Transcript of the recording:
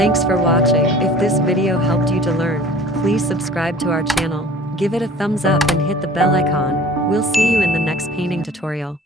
Thanks for watching. If this video helped you to learn, please subscribe to our channel, give it a thumbs up and hit the bell icon. We'll see you in the next painting tutorial.